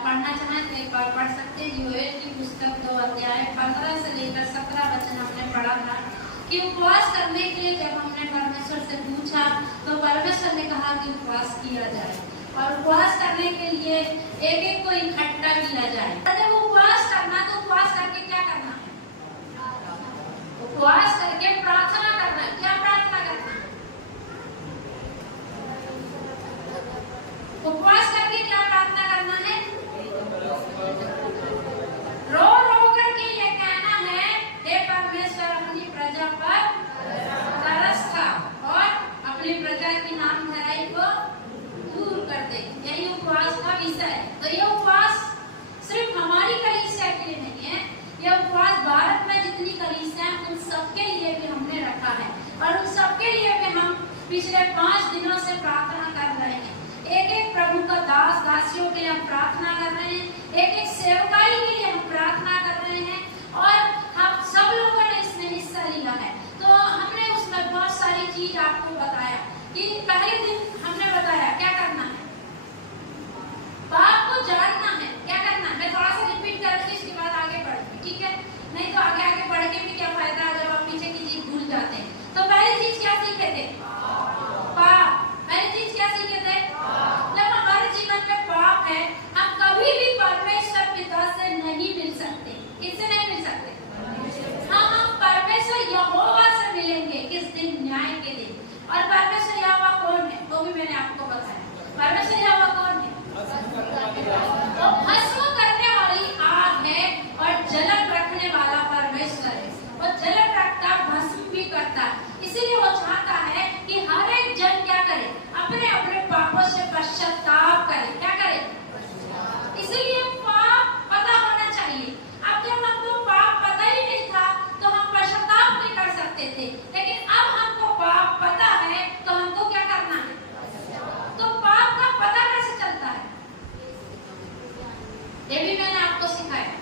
पढ़ना चाहें तो एक बार पढ़ सकते हैं। योएल की पुस्तक 2 अध्याय 15 से लेकर 17 वचन हमने पढ़ा था कि उपवास करने के लिए जब हमने परमेश्वर से पूछा तो परमेश्वर ने कहा कि उपवास किया जाए और उपवास करने के लिए एक एक को इकट्ठा किया जाए। जब उपवास करना तो उपवास करके क्या करना है? उपवास करके प्रार्थना करना है। क्या प्रार्थना करना है? उपवास करके क्या प्रार्थना करना है? रो रो करके ये कहना है, हे परमेश्वर अपनी प्रजा पर तरस खा और अपनी प्रजा की नाम धराई को दूर कर दे। यही उपवास का विषय है। तो ये उपवास सिर्फ हमारी कलीसिया के लिए नहीं है, यह उपवास भारत में जितनी कलीसिया हैं उन सबके लिए भी हमने रखा है और उन सबके लिए भी हम पिछले 5 दिनों से प्रार्थना कर रहे हैं। एक एक प्रभु का दास दासियों के लिए हम प्रार्थना कर रहे हैं, एक एक सेवकाई के लिए हम प्रार्थना कर रहे हैं और हम सब लोगों ने इसमें हिस्सा लिया है। तो हमने उसमें बहुत सारी चीज आपको बताया कि पहले दिन हमने बताया क्या करना है, पाप को जानना है। क्या करना है? मैं थोड़ा सा रिपीट करके इसके बाद आगे बढ़ूंगी, ठीक है? नहीं तो आगे आगे बढ़ के भी क्या फायदा जब आप पीछे की चीज भूल जाते हैं। तो पहली चीज क्या सीखे थे? पाप। पहली चीज क्या सीखे थे? जब हमारे जीवन में पाप है हम कभी भी परमेश्वर पिता से नहीं मिल सकते। किससे नहीं मिल सकते? हाँ, हम परमेश्वर यहोवा से मिलेंगे किस दिन? न्याय के दिन। और परमेश्वर यहोवा कौन है वो भी मैंने आपको बताया। परमेश्वर यहोवा कौन है? वो भस्म करने वाली आग है और जलन रखने वाला परमेश्वर है। वो जलन रखता, भस्म भी करता है। इसीलिए वो चाहता है कि हर एक जन क्या करे? अपने अपने पापों से पश्चाताप करे। क्या करे? इसीलिए पाप पता होना चाहिए। अब जब हमको पाप पता ही नहीं था तो हम पश्चाताप नहीं कर सकते थे, लेकिन अब हमको पाप पता है तो हमको क्या करना है? तो पाप का पता कैसे चलता है ये भी मैंने आपको सिखाया।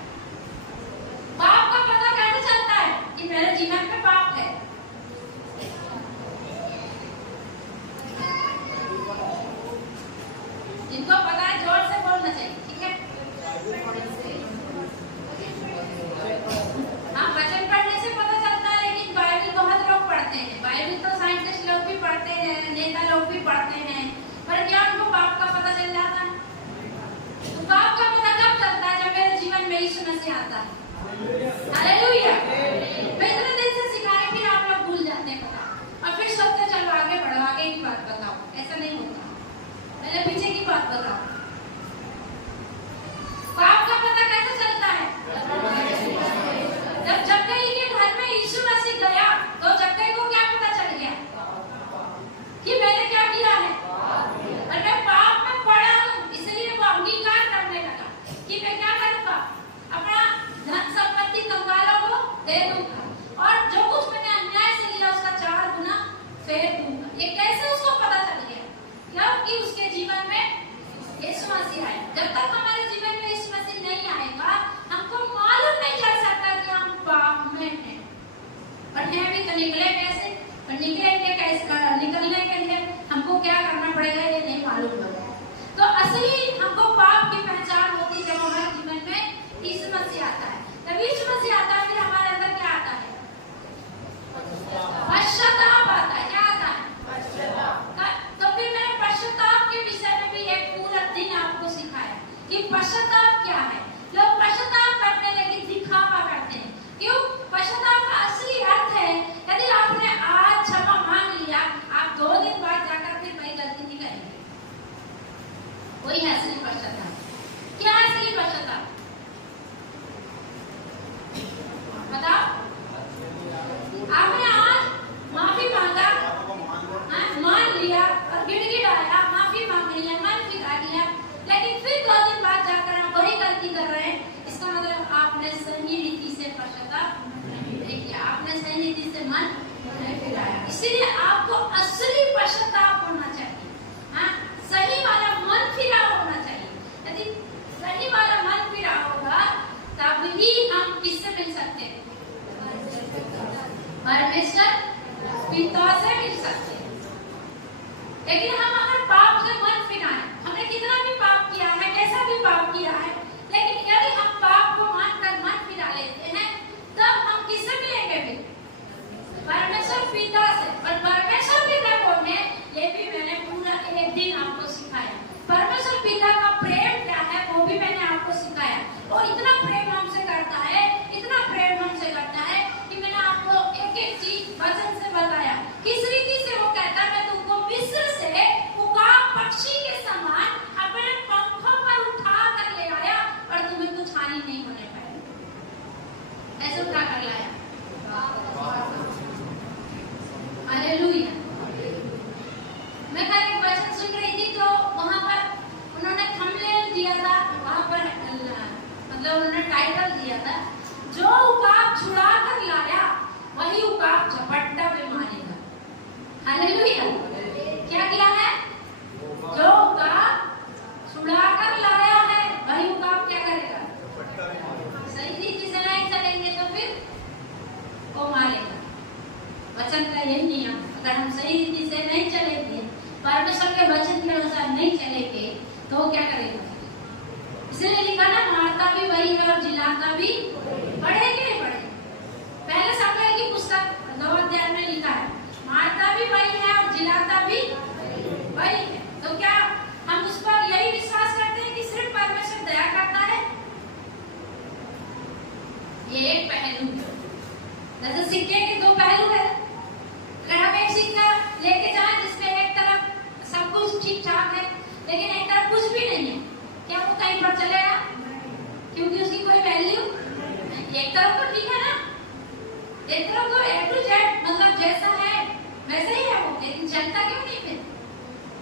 पाप का पता कैसे चलता है कि मेरे जीवन में पाप है? जिनको पता है जोर से बोलना चाहिए, ठीक है? हाँ, वचन पढ़ने से पता चलता है, लेकिन बाइबल बहुत लोग पढ़ते हैं। बाइबल तो साइंटिस्ट लोग भी पढ़ते हैं, नेता लोग भी पढ़ते हैं, पर क्या उनको पाप का पता चल जाता है? तो पाप का पता कब चलता है? जब मेरे जीवन में यीशु मसीह आता है। हालेलुया। मैं इतने दिन से सिखाया फिर आप लोग भूल जाते हैं पता और फिर सोचते चलो आगे बढ़ो, आगे की बात बताओ। ऐसा नहीं होता, पहले पीछे की बात बताओ। पाप का पता कैसे चलता है? जब जक्कई के घर में यीशु मसीह गया तो जक्कई को क्या पता चल गया कि मैंने क्या किया है और मैं पाप में पड़ा हूँ। इसलिए वो अंगीकार करने लगा कि मैं क्या करूँगा? अपना धन संपत्ति कंगालों को दे दूंगा और जो कुछ मैंने अन्याय से लिया उसका 4 गुना फेर दूंगा। ये कैसे उसको पता चल गया? क्योंकि उसके जीवन में यीशु मसीह आया। जब तक हमारे जीवन में यीशु मसीह नहीं आएगा हमको मालूम नहीं चल सकता कि हम पाप में हैं। और हैं भी तो निकले कैसे? और निकलेंगे कैसे? निकलने के लिए हमको क्या करना पड़ेगा ये नहीं मालूम होगा। तो असली हमको पाप की पहचान होती जब हमारे जीवन में यीशु मसीह आता है। जब यीशु मसीह आता है फिर हमारे अंदर क्या आता है? पश्चाताप आता है। क्या आता है? तो फिर मैंने पश्चाताप के विषय में भी एक पूरा दिन आपको सिखाया कि पश्चाताप क्या है। लोग पश्चाताप करने वही है असली पश्चाताप। क्या है असली पश्चाताप? बताओ। आपने आज माफी मांगा, मान लिया और गिड़गिड़ाया, माफी मांग लिया, मन फिरा लिया, लेकिन फिर 2 दिन बाद जाकर आप वही गलती कर रहे हैं। इसका मतलब आपने सही रीति से पश्चाताप नहीं किया, आपने सही रीति से मन नहीं फिराया। इसीलिए आपको असली पश्चाताप होना चाहिए। हाँ, सही वाला मन फिरा होना चाहिए। यदि सही वाला मन फिरा होगा तब ही हम किससे मिल सकते हैं? परमेश्वर पिता से मिल सकते हैं। लेकिन हम अगर पाप से मन फिराएं, हमने कितना भी पाप किया है, कैसा भी पाप किया है, लेकिन यदि हम पाप को मानकर मन फिरा लेते हैं तब हम किससे मिलेंगे? फिर परमेश्वर पिता से। और परमेश्वर पिता कौन है? ये भी मैंने पूरा एक दिन आपको सिखाया। परमेश्वर पिता का प्रेम क्या है वो भी मैंने आपको सिखाया। और इतना प्रेम हमसे करता है, इतना प्रेम हमसे करता है कि मैंने आपको एक एक चीज वचन से बताया। किस रीति से वो कहता है, मैं तुमको मिस्र से उकाब पक्षी के समान अपने पंखों पर उठा कर ले आया और तुम्हें कुछ हानि नहीं होने पाई। ऐसे उठा कर लाया। हालेलुया। मैं कल एक वचन सुन रही थी तो वहां पर उन्होंने थंबनेल दिया था, वहां पर मतलब उन्होंने टाइटल दिया था, जो उकाब छुड़ा कर लाया वही उकाब झपट्टा पे मारेगा। हालेलुया। क्या किया है? जो उकाब छुड़ा कर लाया है वही उकाब क्या करेगा? सही रीति से नहीं चलेंगे तो फिर वो मारेगा। वचन का यही नियम, अगर हम सही रीति से नहीं चलेंगे, परमेश्वर के वचन के अनुसार नहीं चलेंगे तो वो क्या करेगा? इसलिए लिखा ना, मारता भी वही है और जिलाता भी बढ़े कि नहीं बढ़े? पहले सामुएल की पुस्तक 9 अध्याय में लिखा है, मारता भी वही है और जिलाता भी वही है। तो क्या हम उस पर यही विश्वास करते हैं कि सिर्फ परमेश्वर दया करता है? ये एक पहलू है। जैसे सिक्के के 2 पहलू है। अगर हम एक सिक्का लेके जाएं जिसमें एक तरफ सब कुछ ठीक ठाक है लेकिन एक तरफ कुछ भी नहीं है, क्या वो कहीं पर चलेगा? क्योंकि उसकी कोई वैल्यू, एक तरफ तो ठीक है ना, एक तरफ तो A to Z मतलब जैसा है वैसा ही है वो, लेकिन चलता क्यों नहीं फिर?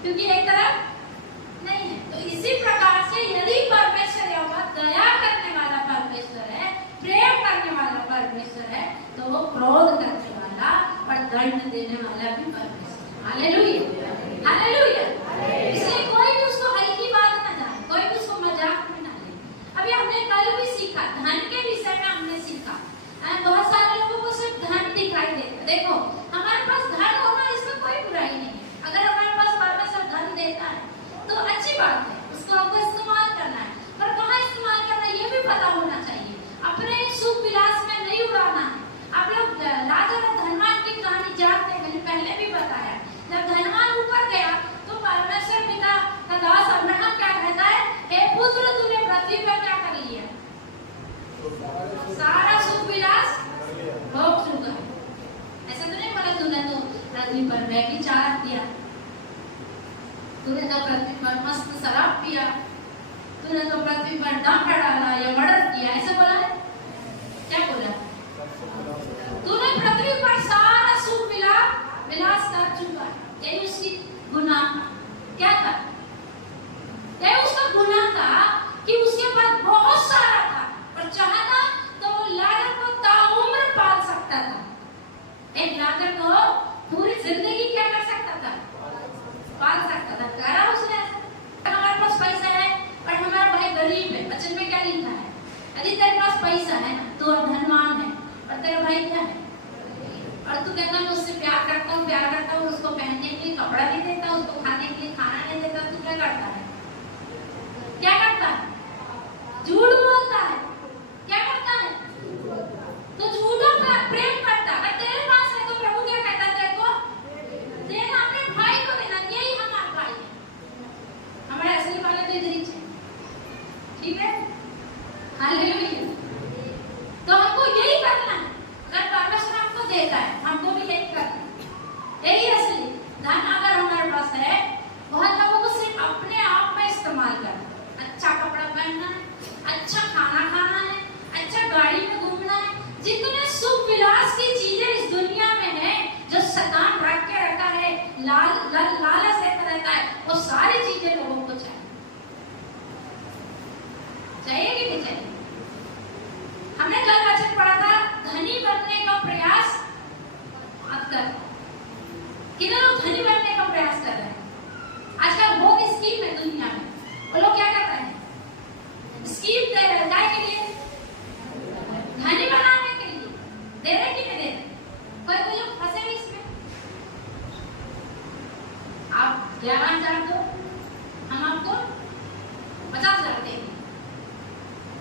क्योंकि एक तरफ नहीं है। तो इसी प्रकार से यदि परमेश्वर यहोवा दया करने वाला परमेश्वर है, प्रेम करने वाला परमेश्वर है, तो वो क्रोध करने वाला और दंड देने वाला भी परमेश्वर। Hallelujah, hallelujah. इसलिए कोई भी उसको हल्की बात ना जाने, कोई भी उसको मजाक में ना ले। अभी हमने कल भी सीखा, धन के विषय में हमने सीखा। बहुत सारे लोगों को सिर्फ धन दिखाई देता। देखो, हमारे पास धन होना इसमें कोई बुराई नहीं है। अगर हमारे पास परमेश्वर धन देता है तो अच्छी बात है, उसको हमको इस्तेमाल करना है, पर कहाँ इस्तेमाल करना है ये भी पता होना चाहिए। अपने सुख विलास में नहीं उड़ाना है। आप लोग लाजर और धनवान की कहानी जानते हैं, मैंने पहले भी बताया। जब धनवान ऊपर गया तो परमेश्वर पिता का दास अब्राहम क्या कहता है, हे पुत्र तूने पृथ्वी पर क्या कर लिया? सारा सुख विलास भोग चुका। ऐसा तो नहीं बोला तूने तो पृथ्वी पर व्यभिचार किया, तूने तो पृथ्वी पर मस्त शराब पिया, तूने तो पृथ्वी पर डांका डाला या मर्डर किया, ऐसा बोला है? क्या बोला? तूने पृथ्वी पर सारा सुख विलास कर चुका है। यही उसकी गुनाह क्या था? यही उसका गुनाह था कि उसके पास बहुत सारा था और चाहता तो वो लाजर को ताउम्र पाल सकता था। एक लाजर को पूरी जिंदगी क्या कर सकता था? पाल सकता था। करा उसने। हमारे पास पैसा है और हमारा भाई गरीब है। वचन में क्या लिखा है? यदि तेरे पास पैसा है तो धनवान है और तेरा भाई क्या है? और तू कहता मैं उससे प्यार करता हूँ, उसको पहनने के लिए कपड़ा नहीं देता, उसको खाने के लिए खाना नहीं देता, तू क्या करता है? क्या करता है? झूठ बोलता है। क्या करता है? तो झूठों का प्रेम करता है। अगर तेरे पास है तो प्रभु क्या कहता है? तेरे को देना, अपने भाई को देना। यही हमारा भाई है, हमारे असली वाले तो इधर ही है। ठीक है, हालेलुया। तो हमको यही करना है। अगर परमेश्वर हमको देता है हमको भी यही करना है। यही असली धन अगर हमारे पास है। बहुत लोगों को सिर्फ अपने आप में इस्तेमाल अच्छा खाना खाना है, अच्छा गाड़ी में घूमना है, जितने सुख विलास की चीजें इस दुनिया में है जो शैतान रख के रखा है, लालच देता रहता है, वो सारी चीजें लोगों को चाहिए। चाहिए कि नहीं चाहिए? हमने कल वचन पढ़ा था, धनी बनने का प्रयास मत कर। कितने लोग धनी बनने का प्रयास कर रहे हैं? आजकल बहुत स्कीम है दुनिया में, वो लोग क्या कर रहे हैं? स्कीम दे रहे हैं, क्या के लिए? धनी बनाने के लिए। दे रहे कि नहीं दे रहे? कोई लोग फंसे भी इसमें। आप 11,000 दो, हम आपको 50,000 देंगे।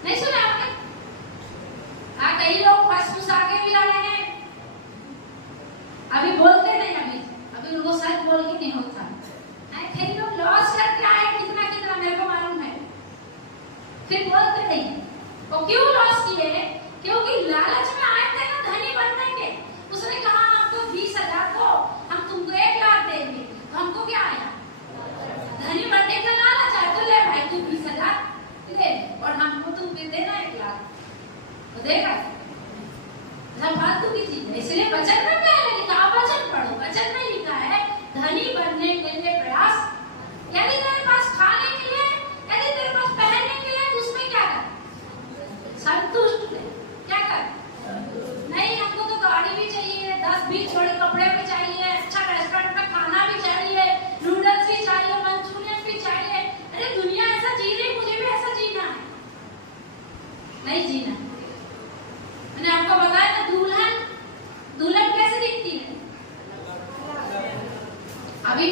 नहीं सुना आपने? हाँ, कई लोग फंस आगे भी आ रहे हैं, अभी बोलते नहीं, अभी उनको सच बोल के नहीं होता। कई लोग लॉस करके आए कितना कितना, मेरे को मालूम है, फिर बोलते नहीं। वो क्यों लॉस किए? क्योंकि लालच में आए थे ना धनी बनने के। उसने कहा आपको 20,000 दो, हम तुमको 1,00,000 देंगे। तो हमको क्या आया? धनी बनने का लालच आया, तो ले भाई तू 20,000 ले, और हमको तुम देना 1,00,000, तो देगा। फालतू की चीज है। इसलिए वचन में क्या लिखा? आप वचन पढ़ो, वचन में लिखा है धनी बनने के लिए प्रयास। यदि तेरे पास खाने के लिए, यदि तेरे पास पहनने के लिए, उसमें क्या कर? संतुष्ट है। क्या कर? नहीं, हमको तो गाड़ी भी चाहिए, 10-20 जोड़े कपड़े भी चाहिए, अच्छा रेस्टोरेंट में खाना भी चाहिए, नूडल्स भी चाहिए, मंचूरियन भी चाहिए। अरे दुनिया ऐसा जी रही, मुझे भी ऐसा जीना है। नहीं जीना। मैंने आपको बताया ना, दुल्हन कैसे दिखती है? अभी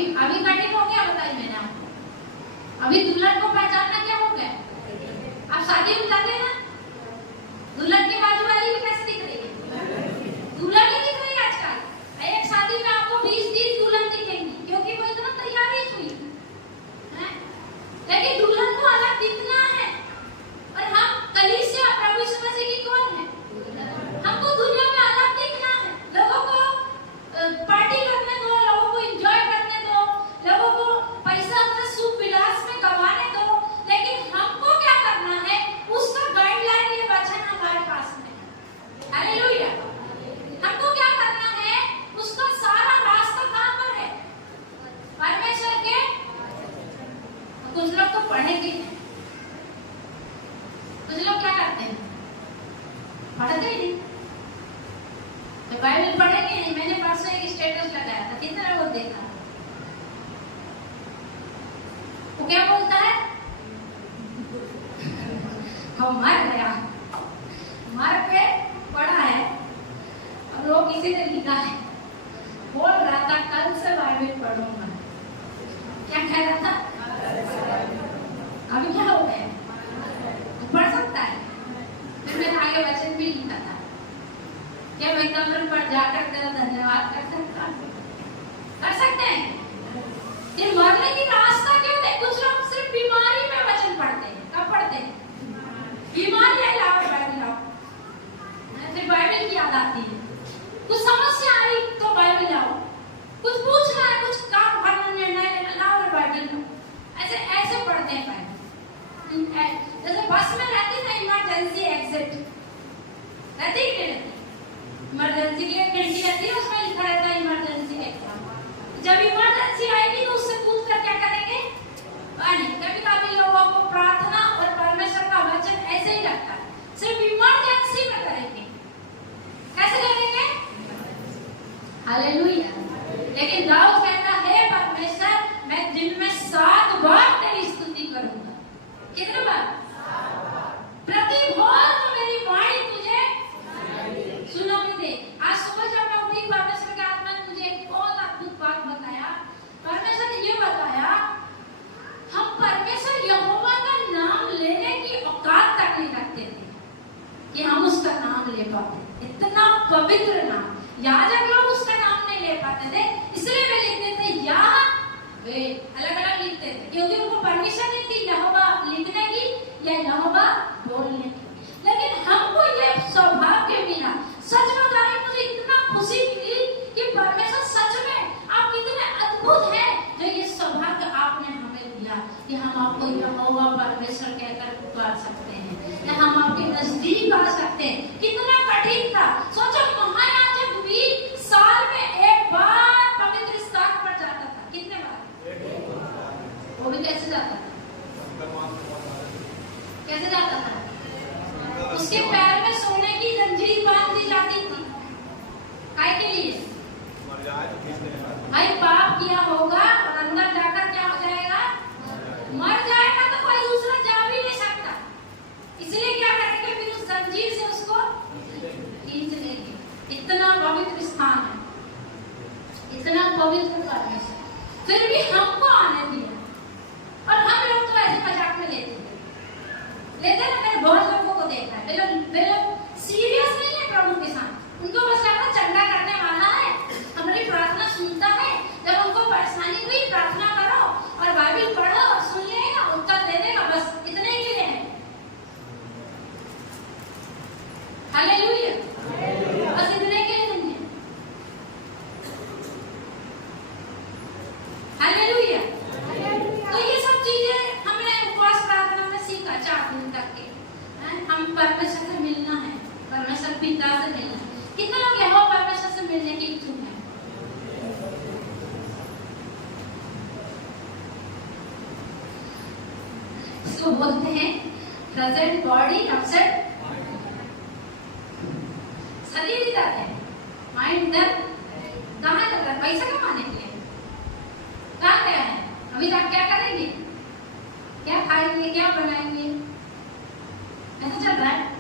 कटिंग हो गया, बताइए मैंने आपको। अभी दुल्हन को पहचानना क्या हो गया? आप शादी में जाते ना, दुल्हन की बाजू वाली भी कैसे दिख रही है? दुल्हन ही दिख रही है आजकल। एक शादी में आपको 20-30 दुल्हन दिखेंगी, क्योंकि वो इतना तैयारी हुई है। लेकिन दुल्हन को अलग दिखना है। और हम कलीसिया प्रभु यीशु मसीह की कौन है? हमको दुनिया में अलग दिखना है। लोगों को पार्टी करने दो, लोगों को एंजॉय करने दो, लोगों को पैसा अपने सुख विलास में गंवाने दो, लेकिन हमको क्या करना है? उसका गाइडलाइन ये वचन हमारे पास में है। हालेलुया। हमको क्या करना है? उसका सारा रास्ता कहां पर है? परमेश्वर के। कुछ लोग तो पढ़ेंगे, कुछ लोग क्या करते हैं? पढ़ते ही नहीं, तो बाइबल पढ़ेंगे नहीं। मैंने परसों एक स्टेटस लगाया था, कितना लोग देखा? वो क्या बोलता है? हम मर गया, मर के पढ़ा है, और वो किसी ने लिखा है, बोल रहा था कल से बाइबल पढ़ूंगा। क्या कह रहा था? अभी क्या हो गया? पढ़ सकता है। फिर मैंने आगे वचन भी लिखा था, क्या मैं कब्र पर जाकर तेरा धन्यवाद कर सकता हूँ? कर सकते हैं। ये मरने की रास्ता क्यों है? कुछ लोग सिर्फ बीमारी में वचन पढ़ते हैं। कब पढ़ते हैं? बीमारी है, लाओ बाइबल लाओ, फिर बाइबल की याद आती है। कुछ समस्या आई तो बाइबल लाओ, कुछ पूछना है, कुछ काम करना, निर्णय लेना, लाओ बाइबल लो। ऐसे पढ़ते हैं बाइबल। जैसे बस में रहती ना इमरजेंसी एग्जिट, रहती कि नहीं रहती? इमरजेंसी की एक घंटी रहती है, उसमें लिखा रहता है इमरजेंसी एग्जिट। जब इमरजेंसी आएगी तो उससे पूछ कर क्या करेंगे? कभी कभी लोगों को प्रार्थना और परमेश्वर का वचन ऐसे ही लगता है, सिर्फ इमरजेंसी में करेंगे। कैसे करेंगे? हालेलुया। लेकिन दाऊद कहता है, परमेश्वर मैं दिन में 7 बार तेरी स्तुति करूंगा। कितने बार? प्रति भोर तो मेरी वाणी तुझे सुनाई दे। आज सुबह जब मैं उठी, परमेश्वर के आत्मा ने मुझे एक बहुत अद्भुत बात बताया। परमेश्वर ने ये बताया, हम परमेश्वर यहोवा का नाम लेने की औकात तक नहीं रखते थे कि हम उसका नाम ले पाते। इतना पवित्र नाम, याजक लोग उसका नाम नहीं ले पाते थे, इसलिए वे लिखते थे या वे अलग अलग लिखते थे, क्योंकि उनको परमिशन नहीं थी यहोवा लिखने की या यहोवा बोलने की। लेकिन हमको ये सौभाग्य मिला। सच बता रही, मुझे इतना खुशी मिली कि परमेश्वर सच में आप कितने अद्भुत हैं, जो ये सौभाग्य आपने हमें दिया कि हम आपको यहोवा परमेश्वर परमेश्वर कहकर पुकार सकते हैं, या हम आपके नजदीक आ सकते हैं। कितना कठिन था। सोचो, महायाजक भी साल में एक बार पवित्र स्थान पर जाता था। कितने बार? वो भी कैसे जाता था? कैसे जाता था? उसके पैर में सोने की जंजीर बांध दी जाती थी। काय के लिए? भाई पाप किया होगा और अंदर जाकर क्या हो जाएगा? मर जाएगा, तो कोई दूसरा जा भी नहीं सकता। इसलिए क्या करेंगे? फिर उस जंजीर से उसको खींच लेंगे। इतना पवित्र स्थान है, इतना पवित्र परमेश्वर, फिर भी हमको आने दिया। और हम लोग तो ऐसे मजाक में लेते ना। मैंने बहुत लोगों को देखा है, वे लोग सीरियस नहीं है प्रभु के साथ। उनको बस लगता चंगा करने वाला है, हमारी प्रार्थना सुनता है। जब उनको परेशानी हुई, प्रार्थना करो और बाइबल पढ़ो और सुन लेगा, उत्तर दे देगा, बस इतने ही के लिए है। हालेलुया, बस इतने के लिए नहीं है। हालेलुया। तो ये सब चीजें हमने उपवास प्रार्थना में सीखा 4 दिन तक के। हम परमेश्वर से मिलना है, परमेश्वर पिता से मिलना है। कितने लोग यहाँ परमेश्वर से मिलने की इच्छुक है? इसको बोलते हैं प्रेजेंट बॉडी अपसेट शरीर इधर है, माइंड इधर। कहाँ लग रहा है? पैसा कमाने के लिए। कहाँ गया है? अभी तक क्या करेंगे? क्या खाएंगे? क्या बनाएंगे? ऐसा चल रहा है।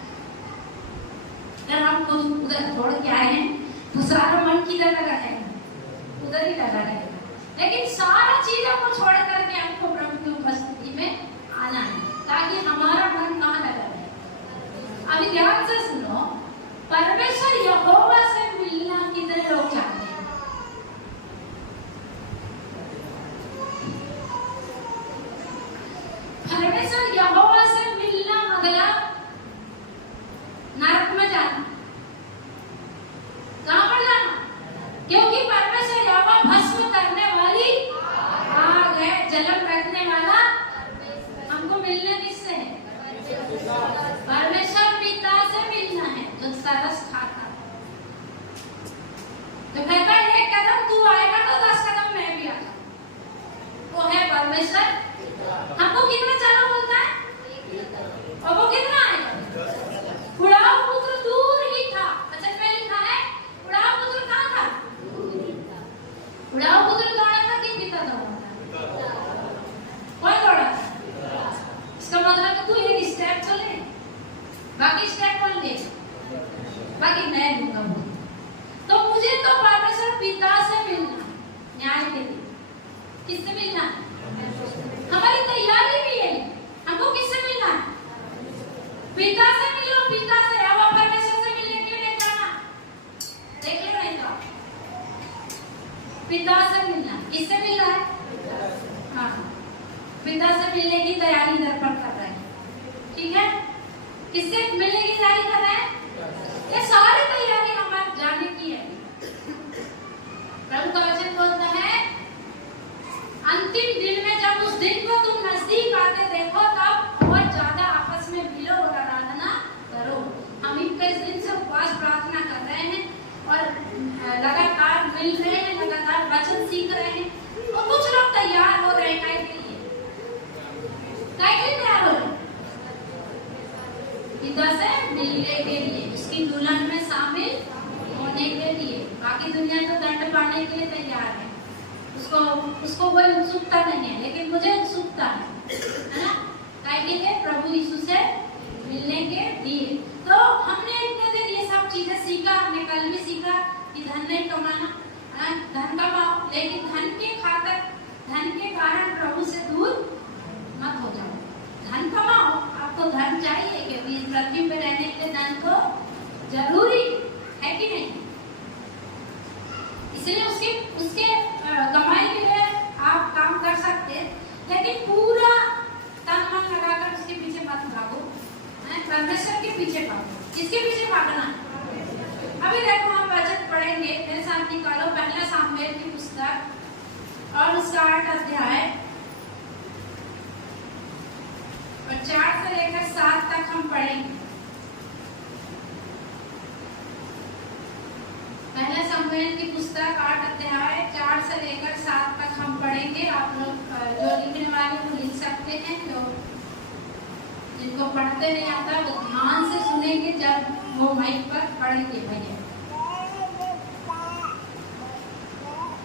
अगर हम कुछ उधर छोड़ के आए हैं तो सारा मन किधर लगा है? उधर ही लगा रहेगा। लेकिन सारा चीजों को छोड़ करके आपको प्रभु की उपस्थिति में आना है, ताकि हमारा मन कहाँ लगा रहे। अभी ध्यान से सुनो, परमेश्वर यहोवा से मिलना कितने लोग चाहते हैं? परमेश्वर यहोवा से मिलना मतलब नरक में जाना। कहां पर जाना? क्योंकि परमेश्वर यहोवा भस्म करने वाली आग है, जलन रखने वाला। हमको मिलना किससे है? परमेश्वर पिता से मिलना है, जो सरस खाता है। जो कहता है एक कदम तू आएगा तो 10 कदम मैं भी आऊंगा, वो है परमेश्वर। हमको कितना चला बोलता है और वो कितना आएगा? उड़ाव पुत्र दूर ही था। अच्छा में लिखा है उड़ाव पुत्र कहाँ था? उड़ाव पुत्र दौड़ा था कि पिता दौड़ा था? कौन दौड़ा था? इसका मतलब तू एक स्टेप चले, बाकी स्टेप कौन ले? बाकी मैं दूंगा। तो मुझे तो परमेश्वर पिता से मिलना, न्याय के लिए। किससे मिलना? हमारी तैयारी भी है। हमको किससे मिलना है? पिता से मिलो, पिता से। अब आप परमेश्वर से मिलने के लिए जाना, देख लो नहीं तो पिता से मिलना। किससे मिलना है? हाँ, पिता से मिलने की तैयारी दर्पण कर रहे हैं। ठीक है, किससे मिलने की तैयारी कर रहे हैं? ये सारी तैयारी हमारे जाने की है। प्रभु का वचन बोलता है अंतिम दिन में जब उस दिन को तुम नजदीक आते देखो, तब बहुत ज्यादा आपस में मिलो और आराधना करो। हम 21 दिन से उपवास प्रार्थना कर रहे हैं और लगातार मिल रहे हैं, लगातार वचन सीख रहे हैं। और कुछ लोग तैयार हो रहे हैं काय के लिए? काय के लिए तैयार हो रहे हैं? पिता से मिलने के लिए, उसकी दुल्हन में शामिल होने के लिए। बाकी दुनिया तो दंड पाने के लिए तैयार है। उसको कोई उत्सुकता नहीं है, लेकिन मुझे उत्सुकता है ना? काय के लिए? प्रभु यीशु से मिलने के लिए। तो हमने इतने दिन ये सब चीजें सीखा। हमने कल भी सीखा कि धन नहीं कमाना, धन कमाओ, लेकिन धन के खातर, धन के कारण प्रभु से दूर मत हो जाओ। धन कमाओ, आपको धन चाहिए, क्योंकि इस पृथ्वी पे रहने के लिए धन तो जरूरी है कि नहीं? इसलिए उसके कमाई के लिए आप काम कर सकते हैं, लेकिन पूरा तन मन लगाकर उसके पीछे मत भागो। परमेश्वर के पीछे भागो। किसके पीछे भागना? अभी देखो हम वचन पढ़ेंगे, मेरे साथ निकालो पहला सामुएल की पुस्तक और उसका 8 अध्याय और 4 हम पढ़ेंगे। पहले शमूएल की पुस्तक 8 अध्याय 4 से लेकर 7 तक हम पढ़ेंगे। आप लोग जो लिखने वाले वो लिख सकते हैं, जो जिनको पढ़ते नहीं आता वो ध्यान से सुनेंगे जब वो माइक पर पढ़ेंगे भैया।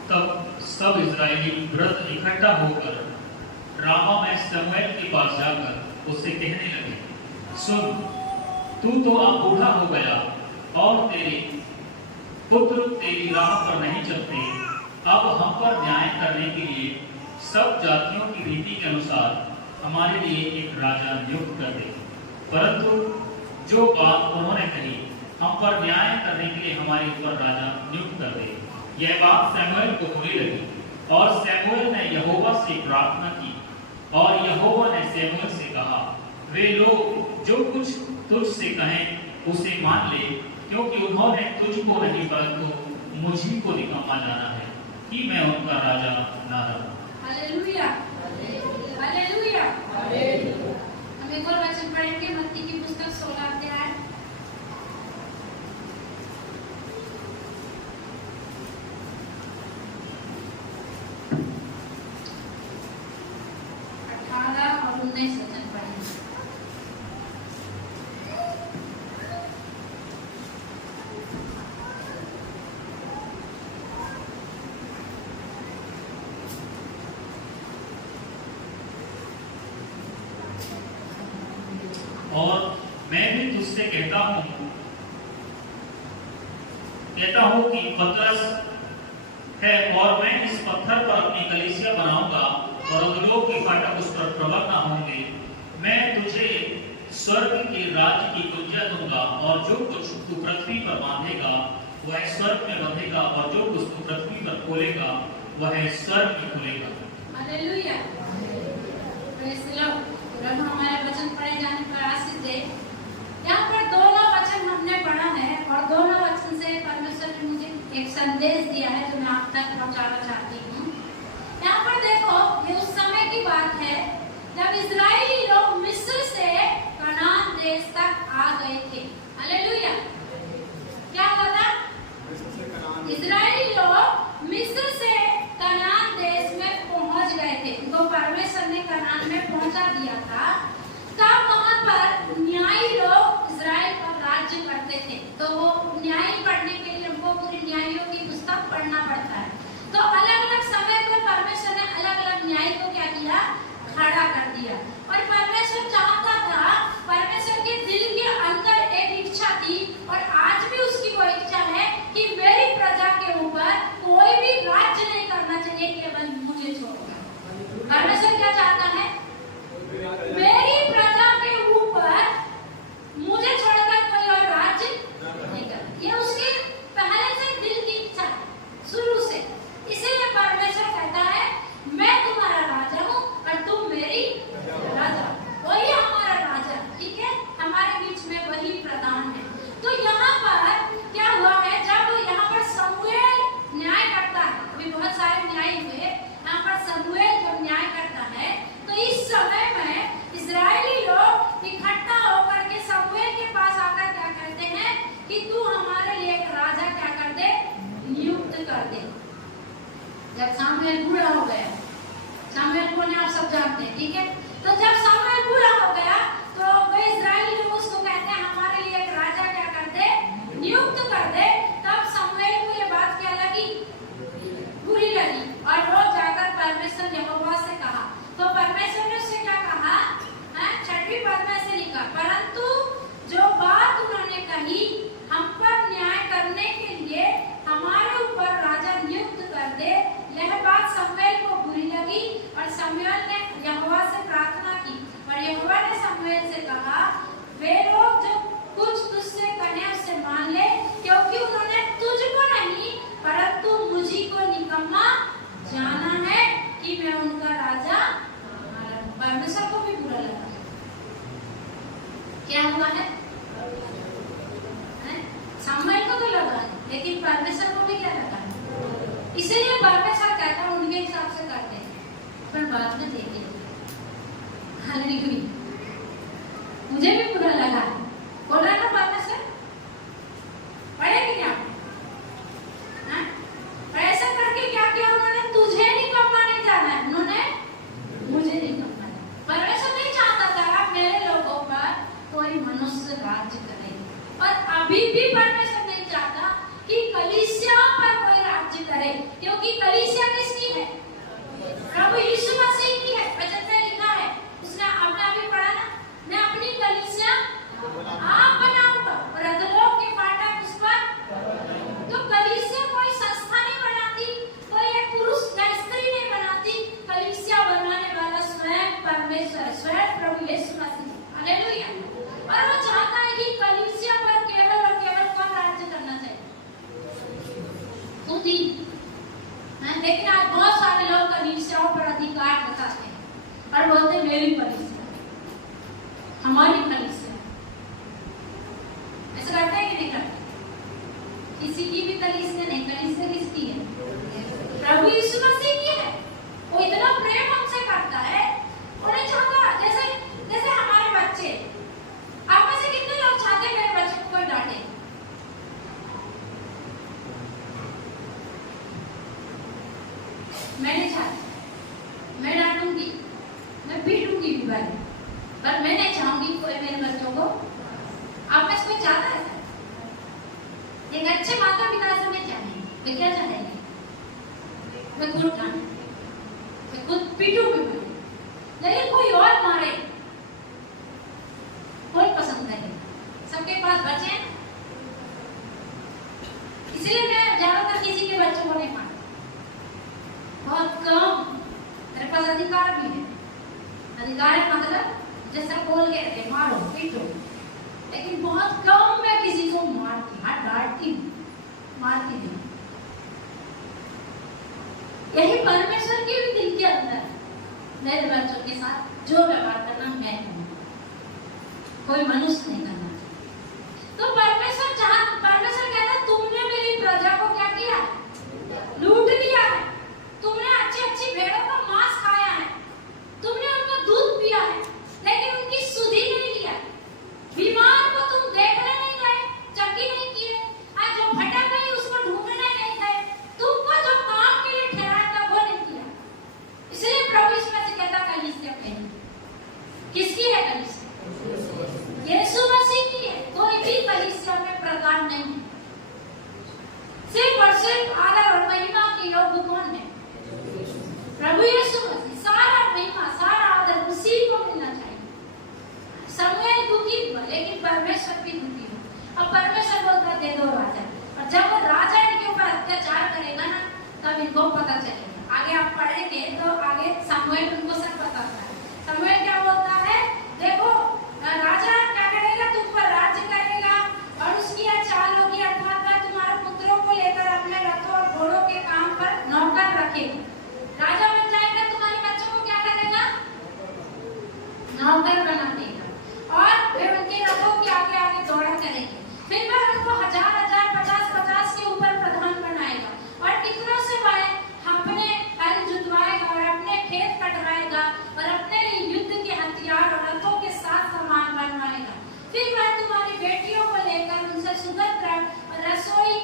तब सब इजरायली वृद्ध इकट्ठा होकर रामा में शमूएल के पास जाकर उससे कहने लगे, सुन, तू तो अब बूढ़ा हो गया और तेरे पुत्र तेरी राह पर नहीं चलते। अब हम पर न्याय करने के लिए सब जातियों की रीति के अनुसार हमारे लिए एक राजा नियुक्त कर दे। परंतु जो बात उन्होंने कही, हम पर न्याय करने के लिए हमारे ऊपर राजा नियुक्त कर दे, यह बात शमूएल को बुरी लगी और शमूएल ने यहोवा से प्रार्थना की। और यहोवा ने शमूएल से कहा, वे लोग जो कुछ तुझसे कहें उसे मान ले, क्योंकि उन्होंने तुझको नहीं परंतु मुझी को निकम्मा जाना है कि मैं उनका राजा ना रहूं। Hallelujah, hallelujah. हम एक और वचन पढ़ेंगे, मत्ती की पुस्तक 16 अध्याय 18 और 19 वचन पढ़ेंगे। और मैं भी तुझसे कहता हूं कि पतरस है और मैं इस पत्थर पर अपनी कलीसिया बनाऊंगा और अधोलोक के फाटक उस पर प्रबल न होंगे। मैं तुझे स्वर्ग के राज्य की कुंजियां दूंगा और जो कुछ तू पृथ्वी पर बांधेगा वह स्वर्ग में बंधेगा और जो कुछ तू पृथ्वी पर खोलेगा वह स्वर्ग में खुलेगा। Hallelujah, praise the Lord. रब हमारे वचन पढ़े जाने पर आशीष दे। यहाँ पर दोनों वचन हमने पढ़ा है और दोनों वचन से परमेश्वर ने मुझे एक संदेश दिया है जो मैं आप तक पहुंचाना चाहती हूँ। यहाँ पर देखो, ये उस समय की बात है जब इजरायली लोग मिस्र से कनान देश तक आ गए थे। हालेलुया, क्या हुआ था? इजरायली लोग मिस्र से कनान देश में पहुंच गए थे। उनको परमेश्वर ने कनान में पहुंचा दिया था। तब वहां पर न्यायी लोग इजराइल पर राज्य करते थे। तो वो न्याय पढ़ने के लिए हमको पूरी न्यायियों की पुस्तक पढ़ना पड़ता है। तो अलग अलग समय पर परमेश्वर ने अलग अलग न्याय को क्या किया? खड़ा कर दिया। और परमेश्वर चाहता था, परमेश्वर के दिल के अंदर एक इच्छा थी और आज भी उसकी वो इच्छा है कि मेरी प्रजा के ऊपर कोई भी राज्य नहीं करना चाहिए, केवल मुझे छोड़कर। परमेश्वर क्या चाहता है? मेरी प्रजा के ऊपर मुझे छोड़कर कोई और राज्य नहीं करना। ये उसकी पहले से दिल की इच्छा है, शुरू से। इसीलिए परमेश्वर कहता है, मैं तुम्हारा राजा हूँ और तुम मेरी राजा। वही हमारा राजा, ठीक है? हमारे बीच में वही प्रधान है। तो यहाँ पर क्या हुआ है? जब यहाँ पर शमूएल न्याय करता है, अभी बहुत सारे न्याय हुए, यहाँ पर शमूएल जब न्याय करता है तो इस समय में इजरायली लोग इकट्ठा होकर के शमूएल के पास आकर क्या कहते हैं कि तू हमारे लिए एक राजा क्या कर दे? नियुक्त कर दे। जब शमूएल बूढ़ा हो गया, शमूएल को आप सब जानते हैं, ठीक है? तो जब शमूएल बूढ़ा हो गया तो वे इजरायली लोग उसको कहते हैं हमारे लिए एक राजा क्या कर दे? नियुक्त कर दे। तब शमूएल को ये बात क्या लगी? बुरी लगी और वो जाकर परमेश्वर यहोवा से कहा। तो परमेश्वर ने उससे क्या कहा? 6वीं पद में से लिखा, परंतु जो बात उन्होंने कही, हम पर न्याय करने के लिए हमारे ऊपर राजा नियुक्त कर दे, यह बात शमूएल को बुरी लगी और शमूएल ने यहोवा से प्रार्थना की। और यहोवा ने शमूएल से कहा, वे लोग जो कुछ तुझसे कहें उसे मान ले, क्योंकि उन्होंने तुझको नहीं परंतु मुझी को निकम्मा जाना है कि मैं उनका राजा। परमेश्वर को भी बुरा लगा। क्या हुआ है? शमूएल को तो लगा, लेकिन परमेश्वर को भी क्या लगा? इसीलिए परमेश्वर कहता है उनके हिसाब से करते हैं, पर बाद में देखेंगे। हालेलुया। मुझे भी बुरा लगा है। बोल रहा है ना परमेश्वर, पढ़े कि क्या? हाँ? और ऐसा करके क्या किया उन्होंने? तुझे नहीं कमाने जाना है, उन्होंने मुझे नहीं कमाना। परमेश्वर नहीं चाहता था मेरे लोगों पर कोई मनुष्य राज्य करे, और अभी भी परमेश्वर नहीं चाहता कि कलीसिया पर कोई राज्य करे, क्योंकि कलीसिया किसकी है? प्रभु यीशु मसीह की है। वचन में लिखा है, उसने आपने अभी पढ़ा ना, मैं अपनी कलीसिया आप बनाऊंगा और अधोलोक के फाटक उस पर। तो कलीसिया कोई संस्था नहीं बनाती, कोई एक पुरुष या स्त्री नहीं बनाती, कलीसिया बनाने वाला स्वयं परमेश्वर, स्वयं प्रभु यीशु मसीह। हालेलुया। और वो चाहता है कि कलीसिया पर केवल और केवल कौन राज्य करना चाहिए? खुद ही। लेकिन आज बहुत सारे लोग कलीसियाओं पर अधिकार बताते हैं और बोलते हैं मेरी कलीसिया, हमारी कलीसिया। ऐसा करते हैं कि नहीं करते? किसी की भी कलीसिया नहीं, कलीसिया किसकी है? प्रभु यीशु मसीह की है। वो इतना प्रेम हमसे करता है, वो नहीं चाहता, जैसे जैसे हमारे बच्चे, आप में से कितने लोग चाहते हैं मेरे बच्चे को कोई डांटे? मैं नहीं चाहती, मैं डांटूंगी, मैं पीटूंगी भी भाई, पर मैं नहीं चाहूंगी कोई मेरे बच्चों को। आप में से कोई चाहता है? एक अच्छे माता पिता से मैं चाहेंगे, वे क्या चाहेंगे? मैं खुद डांटूं, मैं खुद पीटूंगी भाई, लेकिन कोई और मारे कौन पसंद करेगा? सबके पास बच्चे हैं, इसलिए मैं ज्यादातर किसी के बच्चों को नहीं मारती। बहुत कम, मेरे पास अधिकार भी है, अधिकार है मतलब जैसा बोल के रखे, मारो पीटो, लेकिन बहुत कम मैं किसी को मारती, हाँ डांटती हूँ, मारती नहीं। यही परमेश्वर के भी दिल के अंदर मेरे बच्चों के साथ जो व्यवहार करना मैं हूँ, कोई मनुष्य नहीं करना। तो परमेश्वर कहता है तुमने मेरी प्रजा को क्या किया? लूट लिया है। तुमने अच्छी अच्छी भेड़ों का मांस खाया है, तुमने उनका दूध पिया है, लेकिन उनकी सुधि नहीं लिया। बीमार को तुम देखने नहीं गए, चक्की नहीं किए, आज जो भटक गई उसको ढूंढने नहीं गए, तुमको जो काम के लिए ठहराया था वो नहीं किया। इसलिए प्रभु इसमें से कहता कलीसिया पहले किसकी है? कलीसिया यीशु मसीह की है। कोई भी कलीसिया में प्रधान नहीं है। सिर्फ और सिर्फ आदर और महिमा के योग्य कौन है? प्रभु यीशु मसीह। सारा महिमा, सारा आदर उसी को मिलना चाहिए। समूएल दुखी हुआ, लेकिन परमेश्वर भी दुखी हुआ। अब परमेश्वर बोलता दे दो राजा, और जब वो राजा इनके ऊपर अत्याचार करेगा ना, तब इनको पता चलेगा। आगे आप पढ़ेंगे तो आगे समूएल उनको सब बताता है। समूएल क्या बोलता है? देखो राजा क्या करेगा? तुम पर राज्य करेगा, और उसकी यह चाल होगी, अर्थात वह तुम्हारे पुत्रों को लेकर अपने रथों और घोड़ों के काम पर नौकर रखेगा। राजा बन जाएगा, तुम्हारे बच्चों को क्या करेगा? नौकर बना देगा, और फिर उनके रथों के आगे आगे दौड़ा करेंगे। फिर वह उनको 1000 50 के ऊपर प्रधान बनाएगा, और कितनों से वह अपने हल जुतवाएगा और अपने खेत कटवाएगा, और अपने युद्ध के हथियार और रथों के साथ सामान बनवाएगा। फिर वह तुम्हारी बेटियों को लेकर उनसे सुगंध और रसोई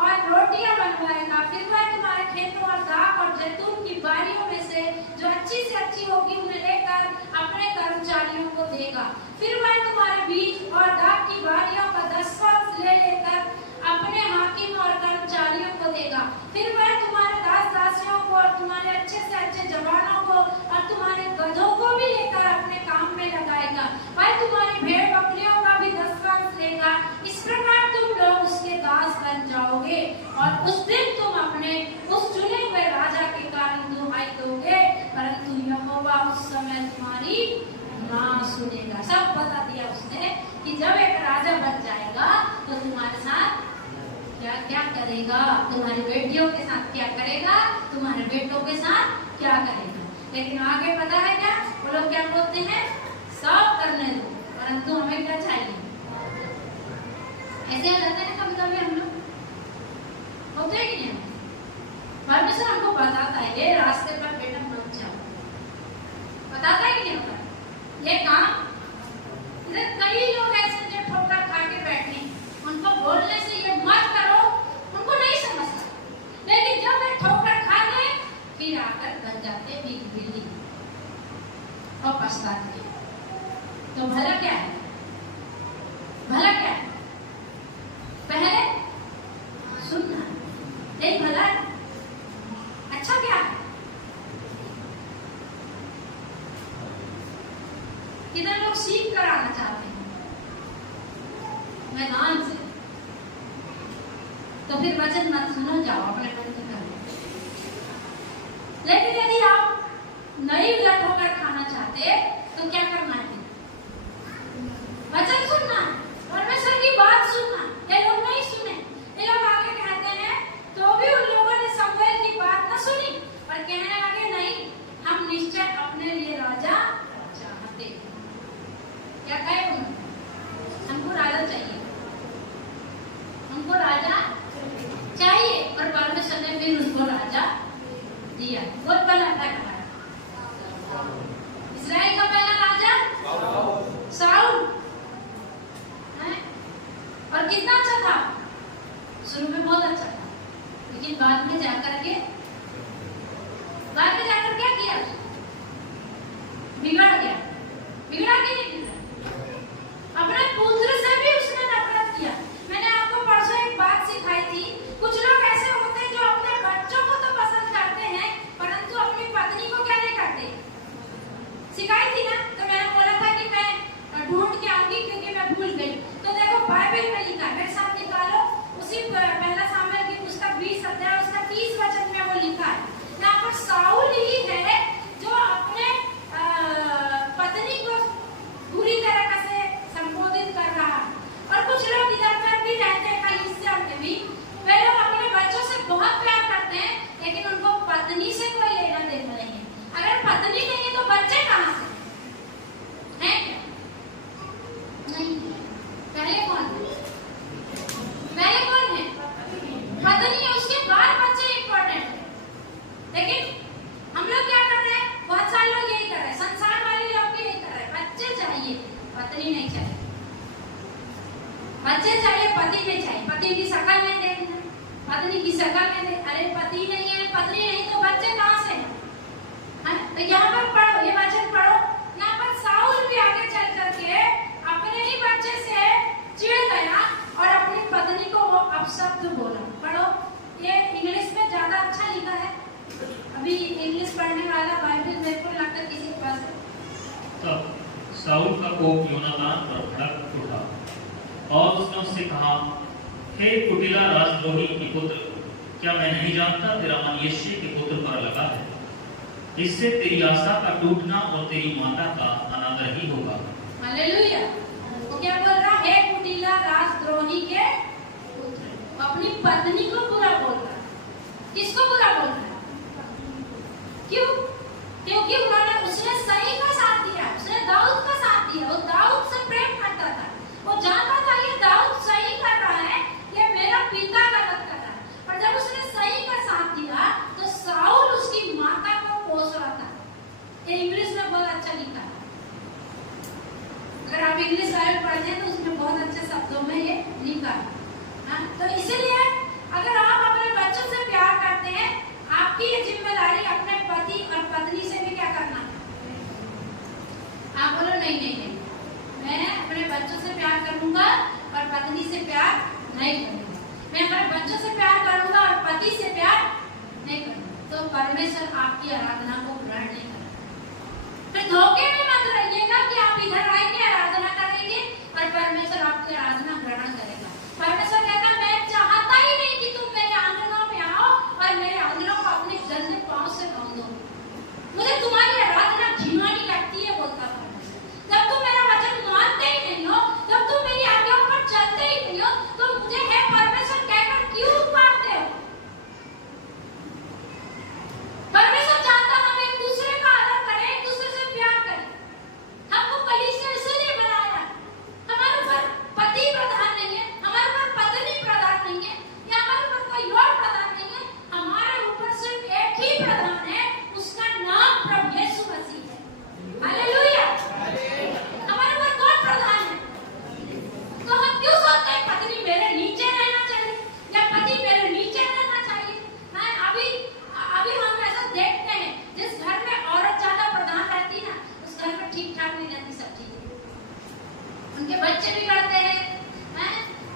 और रोटियां बनवाएगा। फिर वह तुम्हारे खेतों और दाख और जैतून की बारियों में से जो अच्छी से अच्छी होगी उन्हें लेकर अपने कर्मचारियों को देगा। फिर वह तुम्हारे बीज और दाख की बारियों का 10 ले लेकर अपने हाकिम और कर्मचारियों को देगा। फिर वह तुम्हारे दास दासियों को और तुम्हारे अच्छे से अच्छे जवानों को और तुम्हारे गधों को भी लेकर अपने काम में लगाएगा। वह तुम्हारी भेड़ बकरियों का भी 10 लेगा। इस प्रकार तुम लोग उसके दास बन जाओगे, और उस दिन तुम अपने उस चुने हुए राजा के कारण दुहाई दोगे, परंतु यहोवा उस समय तुम्हारी ना सुनेगा। सब बता दिया उसने कि जब एक राजा बन जाएगा तो तुम्हारे साथ क्या क्या करेगा, तुम्हारी बेटियों के साथ क्या करेगा, तुम्हारे बेटों के साथ क्या करेगा। लेकिन आगे पता है क्या? वो लोग क्या बोलते हैं? सब करने दो, परंतु हमें क्या चाहिए? ऐसे हो जाते हैं कभी कभी हम लोग, होते हैं कि नहीं? परमेश्वर हमको बताता है ये रास्ते पर बेटा मत जाओ, बताता है कि नहीं होता? ये काम इधर मैदान से, तो फिर वचन मत सुनो, जाओ अपने मन की करो। लेकिन यदि आप नई उलट होकर खाना चाहते तो क्या करना है? वचन सुनना है, परमेश्वर की बात सुनना। ये लोग नहीं सुने, ये लोग आगे कहते हैं तो भी उन लोगों ने शमूएल की बात न सुनी और कहने लगे नहीं, हम निश्चय अपने लिए राजा चाहते। क्या कहे उन्होंने? हमको राजा चाहिए, हमको राजा चाहिए। और परमेश्वर ने फिर उनको राजा दिया। बहुत पहला था इस्राएल का पहला राजा साउल, और कितना अच्छा था, शुरू में बहुत अच्छा था, लेकिन बाद में जाकर क्या किया? बिगड़ गया। बिगड़ा कि नहीं बिगड़ा? अपने पुत्र से भी उसने नफरत किया। मैंने आपको परसों एक बात सिखाई थी, कुछ लोग ऐसे होते हैं जो अपने बच्चों को तो पसंद करते हैं परंतु अपनी पत्नी को क्या नहीं करते। सिखाई थी ना, तो मैंने बोला था कि मैं ढूंढ के आऊंगी क्योंकि मैं भूल गई। तो देखो बाइबल में लिखा है, मेरे साथ निकालो, उसी पहला सामुएल की पुस्तक 20 अध्याय उसका 30 वचन में वो लिखा है। यहाँ पर साउल ही है जो अपने पत्नी को बुरी तरह से संबोधित कर रहा है। और कुछ लोग इधर पर भी रहते हैं, कई हिस्से में भी वे लोग अपने बच्चों से बहुत प्यार करते हैं लेकिन उनको पत्नी से कोई लेना देना नहीं है। अगर पत्नी नहीं है तो बच्चे कहाँ से हैं? नहीं, पहले कौन है? पहले कौन है? पत्नी है, उसके बाद बच्चे इंपॉर्टेंट है। लेकिन हम लोग क्या कर रहे हैं? बहुत सारे लोग यही कर रहे हैं, संसार वाले लोग भी यही कर रहे हैं, बच्चे चाहिए, पत्नी नहीं चाहिए। बच्चे चाहिए, पति नहीं चाहिए। पति की शक्ल नहीं देखना, पत्नी की शक्ल नहीं देख, अरे पति नहीं है, पत्नी नहीं तो बच्चे कहाँ से? तो यहाँ पर पढ़ो, ये वचन पढ़ो। यहाँ पर साउल भी आगे चल करके अपने ही बच्चे से चिढ़ गया और अपनी पत्नी को वो अपशब्द बोला। पढ़ो, ये इंग्लिश में ज्यादा अच्छा लिखा है। अभी इंग्लिश पढ़ने वाला बाइबल मेरे को लगता है किसी के पास है। तब साउल का कोप योनातान पर भड़क उठा और उसने उससे कहा, हे कुटिला राजद्रोही की पुत्र, क्या मैं नहीं जानता तेरा मन यिशै के पुत्र पर लगा है? इससे तेरी आशा का टूटना और तेरी माता का अनादर ही होगा। हालेलुया। वो क्या बोल रहा है? हे कुटिला राजद्रोही के पुत्र, अपनी पत्नी को बुरा बोल रहा है। किसको बुरा बोल रहा है? क्यों? क्योंकि उसने सही का साथ दिया, उसने दाऊद का साथ दिया। वो दाऊद से प्रेम करता था, वो जानता था ये दाऊद सही कर रहा है, ये मेरा पिता गलत कर रहा है। पर जब उसने सही का साथ दिया तो साउल उसकी माता को कोस रहा था। ये इंग्लिश में बहुत अच्छा लिखा है, अगर आप इंग्लिश बाइबल पढ़ते हैं तो उसमें बहुत अच्छे शब्दों में ये लिखा है। तो इसीलिए अगर आप अपने बच्चों से प्यार करते हैं, आपकी ये जिम्मेदारी अपने पति और पत्नी से भी क्या करना है। आप बोलो नहीं नहीं नहीं, मैं अपने बच्चों से प्यार करूंगा और पत्नी से प्यार नहीं करूंगा। मैं अपने बच्चों से प्यार करूंगा और पति से प्यार नहीं करूंगा। तो परमेश्वर आपकी आराधना को ग्रहण नहीं करेगा। फिर धोखे में मत रहिएगा कि आप इधर आएंगे आराधना करेंगे और परमेश्वर आपकी आराधना ग्रहण करेगा। परमेश्वर कहता मैं चाहता ही नहीं कि तुम मेरे आंगनों में आओ और मेरे आंगनों को अपने गंदे पांव से बांधो। मुझे तुम्हारी आराधना घिनौनी लगती है, बोलता परमेश्वर। जब तुम मेरा वचन मानते ही नहीं हो, जब तुम मेरी आज्ञाओं पर चलते ही नहीं हो, तो मुझे है परमेश्वर कहकर क्यों मारते हो? परमेश्वर चाहता हम एक दूसरे का आदर करें, एक दूसरे से प्यार करें। हमको कलीसिया इसलिए बनाया, हमारे ऊपर पति प्रधान नहीं है, हमारे ऊपर पत्नी प्रधान नहीं है, या हमारे ऊपर कोई और प्रधान नहीं है। हमारे ऊपर सिर्फ एक ही प्रधान है, उसका नाम प्रभु यीशु मसीह है। हालेलुया। हमारे ऊपर कौन प्रधान है? तो हम क्यों सोचते हैं पत्नी मेरे नीचे रहना चाहिए या पति मेरे नीचे रहना चाहिए? अभी हम ऐसा देखते हैं, जिस घर में औरत ज्यादा प्रधान रहती ना, उस घर में ठीक ठाक नहीं रहती सब चीजें। उनके बच्चे बिगड़ते हैं,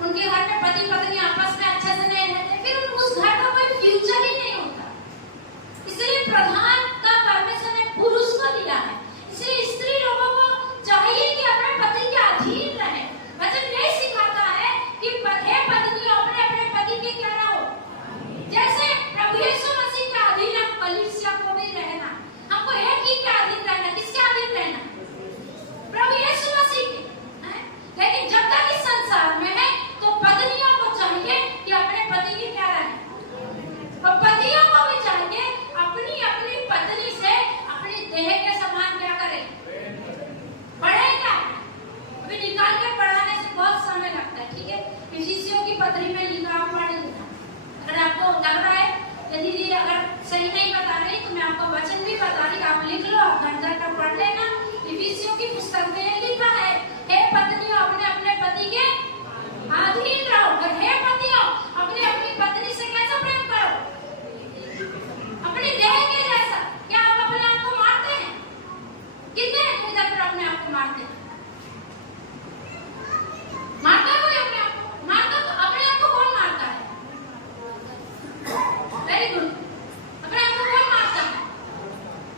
उनके घर में पति पत्नी आपस में अच्छे से नहीं रहते, फिर उस घर का कोई फ्यूचर ही नहीं होता। इसलिए प्रधान का परमेश्वर ने पुरुष को दिया है। इसलिए स्त्री लोगों को चाहिए कि अपने पति के अधीन रहे। वचन यही सिखाता है पत्री में लिखा, आप पढ़ लेना। अगर आपको लग रहा है कि दीदी अगर सही नहीं बता रही तो मैं आपको वचन भी बता रही, आप लिख लो, आप घर जाकर पढ़ लेना। इफिसियों की पुस्तक में लिखा है, हे पत्नियों अपने अपने पति के अधीन रहो। और हे पतियों अपनी अपनी पत्नी से कैसा प्रेम करो, अपनी देह के जैसा। क्या आप अपने आप को मारते हैं? कितने हैं इधर पर अपने आप को मारते हैं? मारता है कोई अपने आप को? मारता तो अपने आप को कौन मारता है? Very good. अपने आप को कौन मारता है?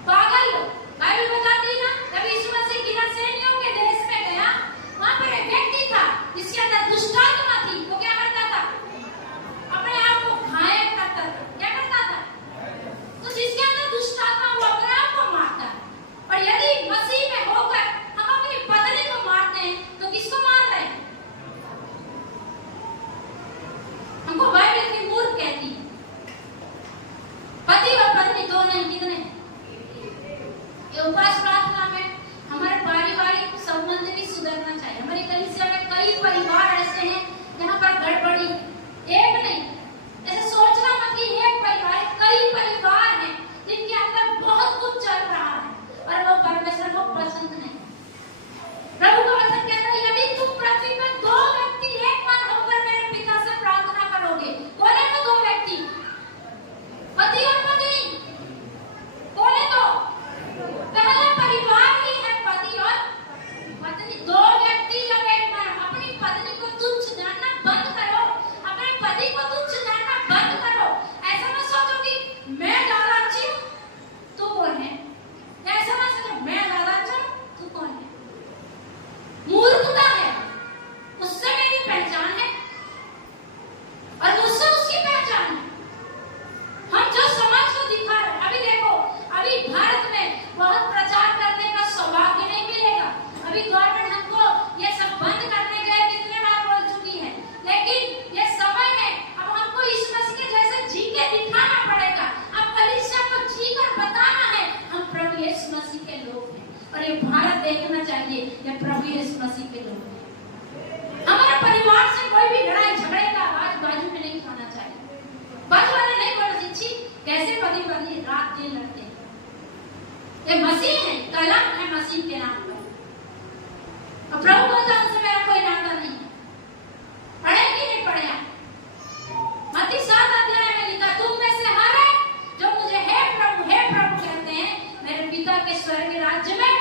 पागल लोग। बाइबल बताती है ना, जब यीशु मसीह गिरसेनियों के देश में गया, वहां पर एक व्यक्ति था जिसके अंदर दुष्ट आत्मा थी। वो क्या करता था? अपने आप को घायल करता था। क्या करता था? तो जिसके अंदर दुष्ट आत्मा वो अपने आप को मारता है। और यदि मसीह में होकर हम अपनी पत्नी को मारते हैं तो किसको मार रहे हैं? हमको बाइबल की मूर्ख कहती है। पति और पत्नी दोनों ही कितने हैं? ये उपवास प्रार्थना में हमारे पारिवारिक संबंध भी सुधरना चाहिए। हमारी कलीसिया में कई परिवार ऐसे हैं जहाँ पर गड़बड़ी, एक नहीं, ऐसे सोचना मत कि एक परिवार, कई परिवार हैं जिनके अंदर बहुत कुछ चल रहा है और वो परमेश्वर को पसंद नहीं। प्रभु का वचन कहता है, यदि तुम पृथ्वी पर दो व्यक्ति एक मन होकर मेरे पिता से प्रार्थना करोगे, कौन है वो दो व्यक्ति? पति और पत्नी। कौन है दो? पहला परिवार ही है पति और पत्नी। दो व्यक्ति जब एक मन, अपनी पत्नी को तुच्छ जानना बंद करो, अपने पति को तुच्छ जानना बंद करो। ऐसा मत सोचो कि मैं ज्यादा अच्छी हूँ, तू कौन है? ऐसा मत सोचो मैं ज्यादा अच्छा हूँ, तू कौन है? मूर्खता है। उससे मेरी पहचान है और मुझसे उसकी पहचान है। हम जो समाज को दिखा रहे हैं, अभी देखो, अभी भारत में बहुत प्रचार करने का सौभाग्य नहीं मिलेगा। अभी गवर्नमेंट हमको ये सब बंद करने के लिए कितने बार बोल चुकी है, लेकिन ये समय है अब हमको इस मसीह के जैसे जी के दिखाना पड़ेगा। अब कलीसिया को जी कर बताना है हम प्रभु यीशु मसीह के लोग हैं और ये भारत देखना चाहिए ये प्रभु यीशु मसीह के लोग हैं। हमारे परिवार से कोई भी लड़ाई झगड़े का आवाज बाजू में नहीं होना चाहिए। बाजू वाले नहीं बोलना चाहिए कैसे पति पत्नी रात दिन लड़ते हैं। ये मसीह है, कलम है मसीह के नाम पर। अब प्रभु को उनसे मेरा कोई नाता नहीं है। पढ़े कि नहीं पढ़े? मत्ती 7 अध्याय में लिखा, तुम में से हर एक जो मुझे हे प्रभु कहते हैं, मेरे पिता के स्वर्ग राज्य में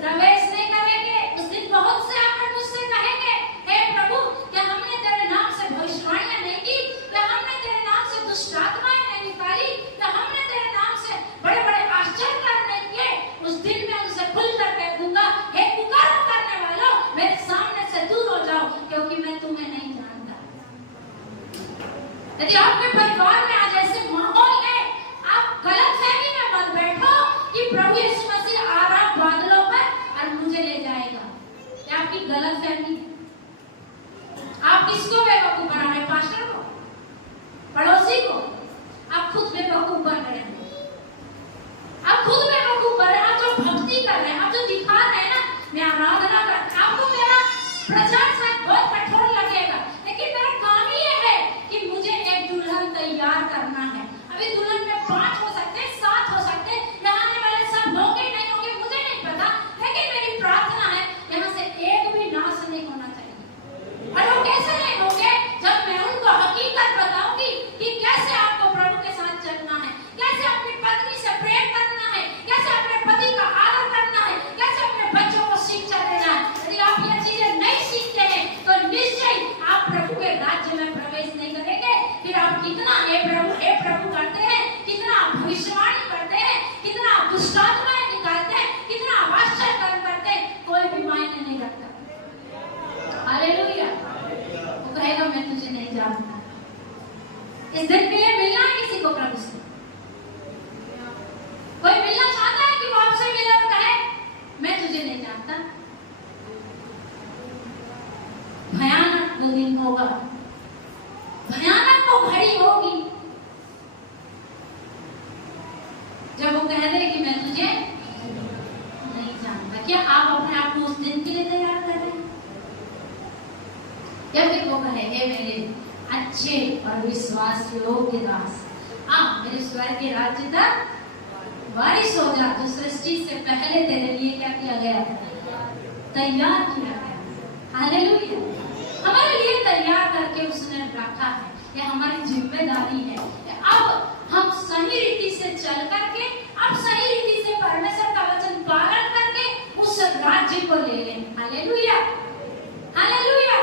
प्रवेश नहीं करेंगे। उस दिन बहुत से आकर मुझसे कहेंगे, हे प्रभु क्या हमने तेरे नाम से भविष्यवाणियां नहीं की? क्या हमने तेरे नाम से दुष्ट आत्माएं नहीं निकाली? क्या हमने तेरे नाम से बड़े बड़े आश्चर्य कार्य नहीं किए? उस दिन मैं उनसे खुलकर कह दूंगा, हे पुकार करने वालों, मेरे सामने से दूर हो जाओ क्योंकि मैं तुम्हें नहीं जानता। यदि आपके परिवार में आज ऐसे माहौल है, आप गलतफहमी में मत बैठो कि प्रभु यीशु मसीह आ रहा बादलों पर और मुझे ले जाएगा। क्या आपकी गलतफहमी है? आप किसको बेवकूफ बना रहे हैं? पास्टर को? पड़ोसी को? आप खुद बेवकूफ बन रहे हैं। आप खुद बेवकूफ बन रहे हैं। आप जो भक्ति कर रहे हैं, आप जो दिखा रहे हैं ना, मैं आराधना कर, आपको मेरा प्रचार शायद बहुत कठोर लगेगा, लेकिन मेरा काम ही है कि मुझे एक दुल्हन तैयार करना है। अभी दुल्हन में 5 हो सकते हैं, 7 हो सकते हैं, यहाँ आने वाले सब होंगे नहीं होंगे मुझे नहीं पता, लेकिन मेरी प्रार्थना है यहाँ से एक भी नाश नहीं होना चाहिए। और वो कैसे नहीं होंगे? जब मैं उनको हकीकत बताऊंगी कि कैसे आपको प्रभु के साथ चलना है, कैसे अपनी पत्नी से प्रेम करना है, कैसे अपने पति का आदर करना है, कैसे अपने बच्चों को शिक्षा देना है। यदि आप ये चीजें नहीं सीखते हैं तो निश्चय आप प्रभु के राज्य में प्रवेश नहीं करेंगे। फिर आप कितना हे प्रभु करते हैं, कितना आप भविष्यवाणी करते हैं, कितना आप दुष्ट आत्माएं निकालते हैं, कितना आप आश्चर्य कर्म करते हैं, कोई भी मायने नहीं रखता। हालेलुया। वो कहेगा मैं तुझे नहीं जानता। इस दिन के लिए मिलना है किसी को प्रभु से? कोई मिलना चाहता है कि वो आपसे मिले और कहे मैं तुझे नहीं जानता? भयानक वो दिन होगा, भयानक वो घड़ी होगी जब वो कह दे कि मैं तुझे नहीं जानता। क्या आप अपने आप को उस दिन के लिए तैयार कर रहे हैं? या फिर वो कहे हे मेरे अच्छे और विश्वास योग्य दास, आप मेरे स्वर्ग के राज्य तक वारिस हो जा। जो सृष्टि से पहले तेरे लिए क्या किया गया? तैयार किया गया। हालेलुया। हमारे लिए तैयार करके उसने रखा है। ये हमारी जिम्मेदारी है। अब हम सही रीति से चल करके, अब सही रीति से परमेश्वर का वचन पालन करके उस राज्य को ले लें। Hallelujah, hallelujah.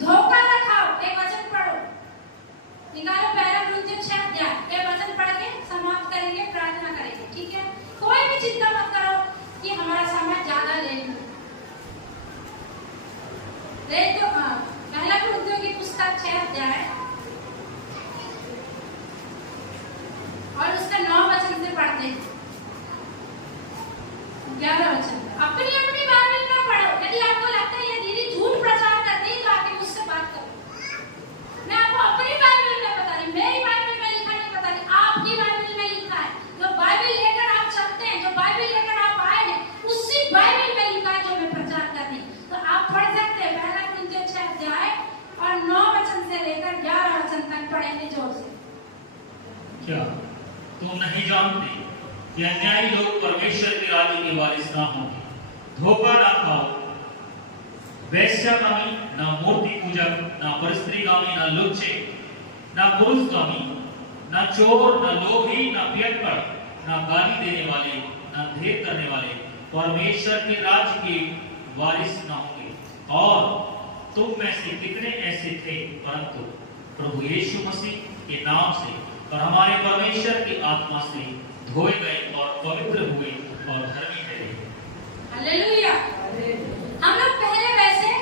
धोखा न खाओ। एक वचन पढ़ो, निकालो पहला कुरिन्थियों 6 अध्याय। ये वचन पढ़ के समाप्त करेंगे, प्रार्थना करेंगे, ठीक है? कोई भी चिंता मत करो कि हमारा समय ज्यादा ले तो पहला कुरिन्थियों की पुस्तक 6 अध्याय और उसका 9 वचन से पढ़ते हैं। 11 वचन अपनी अपनी बाइबल में पढ़ो। यदि आपको लगता है ये दीदी झूठ प्रचार करती है तो आके मुझसे बात करो। मैं आपको अपनी बाइबल में बता रही, मेरी बाइबल में लिखा नहीं बता रही, आपकी बाइबल में लिखा है। जो बाइबल लेकर आप चलते हैं, जो बाइबल लेकर आप आए हैं, उसी बाइबल में लिखा है जो मैं प्रचार कर रही। तो आप पढ़ सकते हैं। पहला कुरिन्थियों 6 अध्याय और 9 वचन से लेकर 11 वचन तक पढ़ेंगे जोर से। क्या तुम नहीं जानते कि अन्यायी लोग परमेश्वर के राज्य के वारिस ना होंगे? धोखा ना खाओ। वेश्यागामी, ना मूर्ति पूजक, ना परस्त्रीगामी, ना लुच्चे, ना पुरुषगामी, ना चोर, ना लोभी, ना पियक्कड़, ना गाली देने वाले, ना ढेर करने वाले परमेश्वर के राज्य के वारिस ना होंगे। और तुम में से कितने ऐसे थे, परंतु प्रभु यीशु मसीह के नाम से और हमारे परमेश्वर की आत्मा से धोए गए और पवित्र हुए और धर्मी ठहरे। हालेलुया। हम लोग पहले वैसे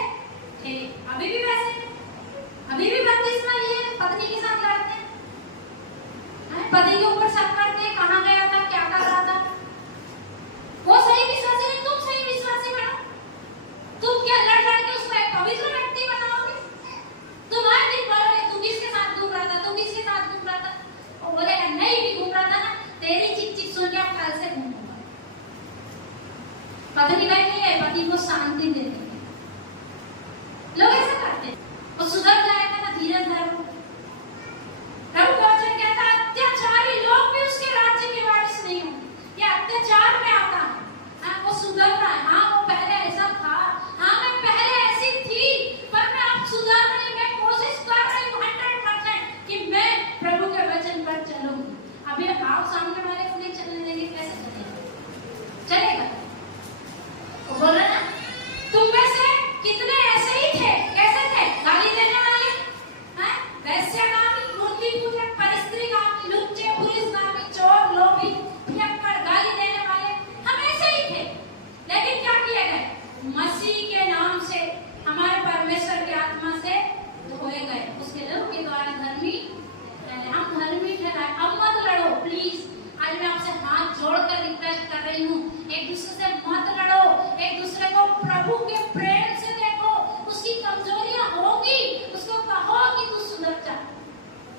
थे, अभी भी वैसे, अभी भी बपतिस्मा लिए पत्नी के साथ लड़ते हैं, पति के ऊपर शक करते हैं, कहाँ गया था, क्या कर रहा था। वो सही विश्वासी नहीं, तुम सही विश्वासी बनो। तुम क्या लड़ लड़ के उसको एक पवित्र व्यक्ति बनाओगे? तुम हर दिन बोलोगे तू किसके साथ घूम रहा था, तू किसके साथ घूम रहा था, और बोलेगा नहीं भी घूम रहा था ना, तेरी चिक चिक सुन के आप कल से घूमूंगा। पत्नी बैठी है, पति को शांति देती है। लोग ऐसा करते हैं, वो सुधर जाएगा ना, धीरे धीरे। प्रभु का वचन कहता है अत्याचारी लोग भी उसके राज्य के वारिस नहीं होंगे। ये अत्याचार में आता है। हाँ, वो सुधर रहा है। हाँ, वो पहले ऐसा था, हाँ मैं पहले ऐसी थी, पर मैं अब सुधर रही, मैं कोशिश कर रही हूँ 100% कि मैं प्रभु के वचन पर चलूंगी। अभी आप सामने वाले को नहीं चलने देंगे, कैसे चलेगा? चलेगा? वो बोला ना, तुम में से कितने ऐसे ही थे। कैसे थे? गाली देने वाले, हैं? वैश्यगामी, मूर्ति पूजक, परस्त्रीगामी, लुच्चे, पुरुषगामी, चोर, लोभी, पियक्कड़, गाली देने वाले, हम ऐसे ही थे। लेकिन क्या किए गए? मसीह के नाम से, हमारे परमेश्वर की आत्मा से धोए गए, उसके लहू के द्वारा धर्मी। हम धर्मी ठहराए। अब मत लड़ो प्लीज। आज मैं आपसे हाथ जोड़कर रिक्वेस्ट कर रही हूँ, एक दूसरे से मत लड़ो, एक दूसरे को प्रभु के प्रेम से देखो। उसकी कमजोरियां होगी, उसको कहो कि तू सुधर जा,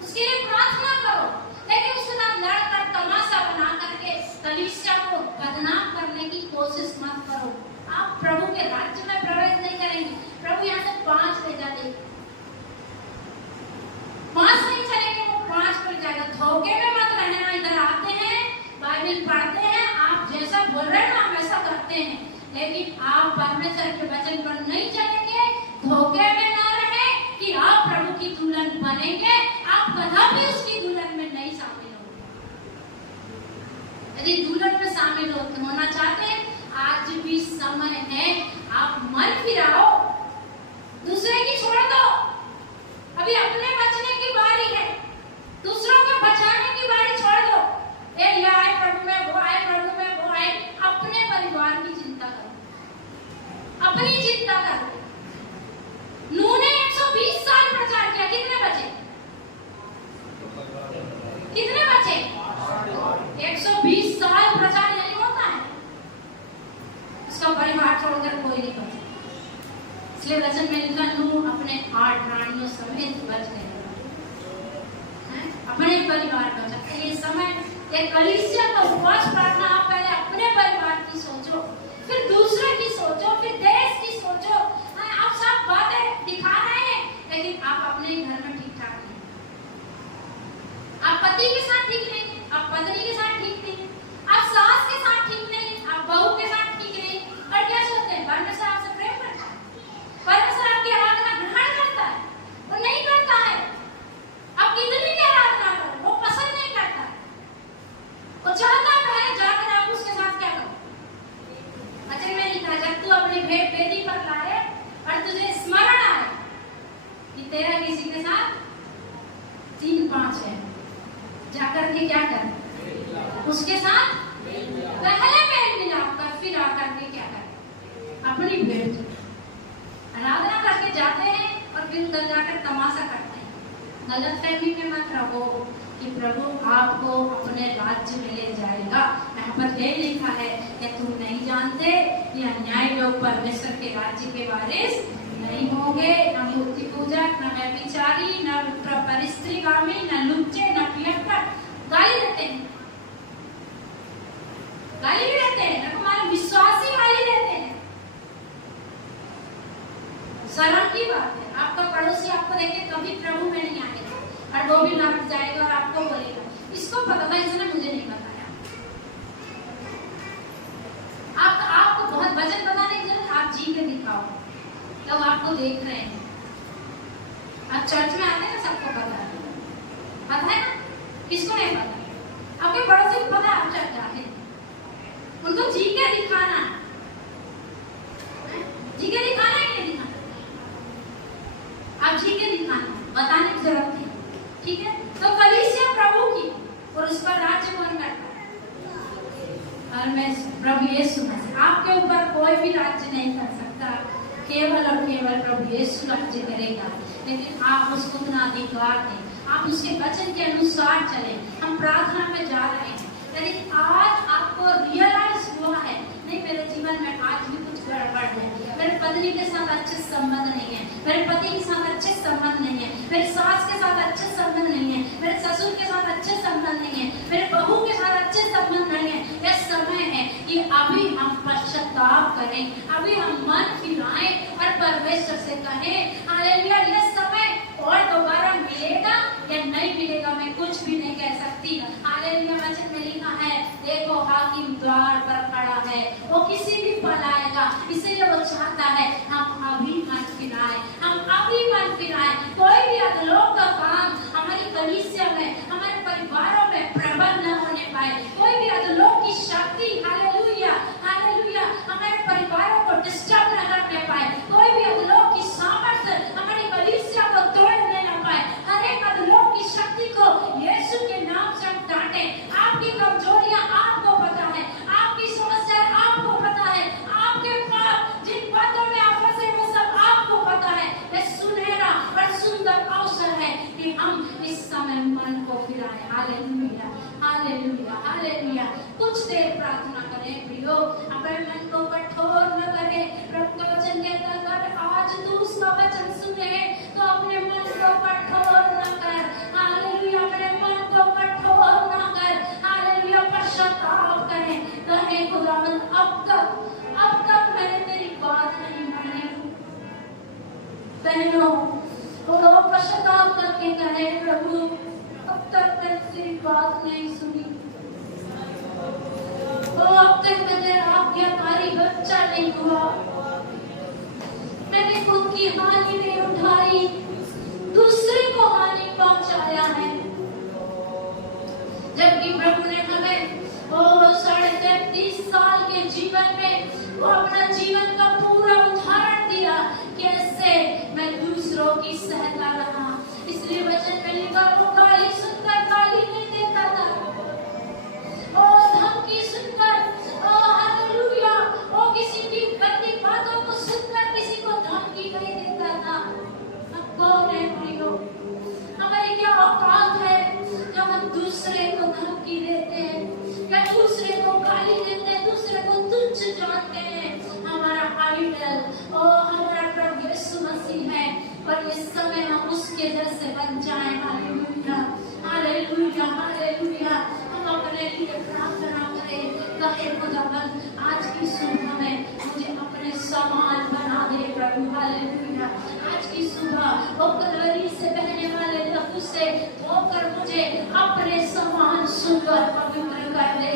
उसके लिए प्रार्थना करो, लेकिन उसके साथ लड़कर तमाशा बना करके कलीसिया को बदनाम करने की कोशिश मत करो। आप प्रभु के राज्य में प्रवेश नहीं करेंगे। प्रभु यहाँ से 5 ले जाते, 5 नहीं चलेंगे, वो 5 पर जाएगा। धोखे में मत रहना। इधर आते हैं, बाइबल पढ़ते हैं, आप जैसा बोल रहे हैं ना वैसा करते हैं, लेकिन आप परमेश्वर के वचन पर नहीं चलेंगे। धोखे में ना रहे कि आप प्रभु की दुल्हन बनेंगे, आप कदापि उसकी दुल्हन में नहीं शामिल होंगे। यदि दुल्हन में शामिल होना चाहते हैं, आज भी समय है। आप मन फिराओ, दूसरे की छोड़ दो। अभी अपने बचने की बारी है, दूसरों को बचाने की बारी छोड़ दो। ये आए प्रभु में, वो आए प्रभु में, वो आए। अपने परिवार की चिंता करो, अपनी चिंता करो। नूह ने 120 साल प्रचार किया, कितने बचे? कितने बचे? 120 साल प्रचार नहीं होता है, उसका परिवार छोड़कर कोई नहीं बचा। इसलिए वचन में लिखा, नूह अपने 8 रानियों समेत बच गए, अपने परिवार बचा। ये समय, ये कलीसिया का उपवास प्रार्थना, आप पहले अपने परिवार की सोचो, फिर दूसरे की सोचो, फिर देश की सोचो। आप सब बातें दिखा रहे हैं, लेकिन गलतफहमी में मत रहो कि प्रभु आपको अपने राज्य में ले जाएगा। यहाँ पर यह लिखा है कि तुम नहीं जानते कि अन्यायी लोग परमेश्वर के राज्य के वारिस नहीं होंगे। न मूर्ति पूजक, न व्यभिचारी, न परिस्त्रीगामी, न लुच्चे, न पियक्कड़। गाली देते हैं, गाली भी देते हैं, न तुम्हारे विश्वासी गाली देते हैं। शर्म की बात है, आपका पड़ोसी आपको देखे कभी प्रभु में नहीं आएगा और वो भी नरक जाएगा और आपको बोलेगा इसको पता था, इसने मुझे नहीं बताया। आपको बहुत वचन बताने की जरूरत, आप जी के दिखाओ, तब आपको देख रहे हैं। आप चर्च में आते हैं ना, सबको पता है, पता है ना, किसको नहीं पता? आपके पड़ोसी को पता है आप चर्च आते हैं, उनको जी के दिखाना, जी के दिखाना ही नहीं दिखाना, आप जी के दिखाना, बताने की जरूरत है, ठीक है? तो कलीसिया प्रभु की और उस पर राज्य कौन करता है? और मैं प्रभु यीशु मसीह। आपके ऊपर कोई भी राज्य नहीं कर सकता, केवल और केवल प्रभु यीशु राज्य करेगा। लेकिन आप उसको उतना अधिकार दें, आप उसके वचन के अनुसार चलें। हम प्रार्थना में जा रहे हैं, लेकिन आज आपको रियलाइज हुआ है नहीं, मेरे जीवन में आज भी कुछ गड़बड़ है, मेरे पत्नी के साथ अच्छे संबंध नहीं है, मेरे पति के साथ अच्छे संबंध नहीं है, मेरी सास के साथ अच्छे संबंध नहीं है, मेरे ससुर के साथ अच्छे संबंध नहीं है, मेरे बहू के साथ अच्छे संबंध नहीं है। यह समय है कि अभी हम पश्चाताप करें, अभी हम मन फिराएं और परमेश्वर से कहें हालेलुया। यह समय और दोबारा मिलेगा या नहीं मिलेगा मैं कुछ भी नहीं कह सकती। हालेलुया। वचन में लिखा है, देखो हाकिम द्वार पर खड़ा है, वो किसी भी पल आएगा, इसलिए वो चाहता है हम अभी मन फिराएं, हम अभी मन फिराएं। कोई भी अधलोक का काम हमारी कलीसिया में, हमारे परिवारों में प्रबल न होने पाए, कोई भी अधलोक की शक्ति हालेलुया हालेलुया हमारे परिवारों को डिस्टर्ब न करने पाए, कोई भी अधलोक की सामर्थ्य हमारी कलीसिया को तोड़ने न पाए। हर एक अधलोक की शक्ति को यीशु के नाम से हम डांटे। आपकी कमजोरियां आपको पता है, आपकी समस्या आपको पता है, आपके पाप जिन बातों में आप फंसे वो सब आपको पता है। यह सुनहरा और सुंदर अवसर है कि हम इस समय मन को फिराएं। Hallelujah hallelujah hallelujah. कुछ देर प्रार्थना करें प्रियो, अपने मन को कठोर न करें। प्रभु का वचन कहता है अगर आज तू उसका वचन सुने तो अपने मन को कठोर न कर। हालेलुया। अपने मन को कठोर न कर। हालेलुया। पश्चाताप करें, कहें खुदावंद अब तक मैंने तेरी बात नहीं मानी। बहनों वो पश्चाताप करके कहें प्रभु अब तक मैंने तेरी बात नहीं सुनी, अब तक मैंने आज्ञाकारी बच्चा नहीं हुआ, मैंने खुद की हानि नहीं उठाई, दूसरे को हानि पहुंचाया है। जबकि प्रभु ने हमें 33.5 साल के जीवन में वो अपना जीवन का पूरा उदाहरण दिया, कैसे मैं दूसरों की सहायता रहा। इसलिए वचन में लिखा वो गाली सुनकर गाली नहीं देता था, और धमकी सुनकर हालेलुया वो किसी की गंदी बातों को सुनकर किसी को धमकी नहीं देता था। हम कौन है प्रियो? हमारी क्या औकात है जब हम दूसरे को धमकी देते हैं, या दूसरे को गाली देते हैं, दूसरे को तुच्छ जानते हैं। हमारा आइडल हमारा प्रभु यीशु मसीह है, पर इस समय हम उसके जैसे बन जाएं। Hallelujah hallelujah hallelujah. हम अपने लिए प्रार्थना करें, कहे खुदावंद आज की सुबह में मुझे अपने समान बना दे प्रभु। हालेलुया। आज की सुबह वो कलवरी से बहने वाले लहू से होकर मुझे अपने समान सुंदर पवित्र कर दे।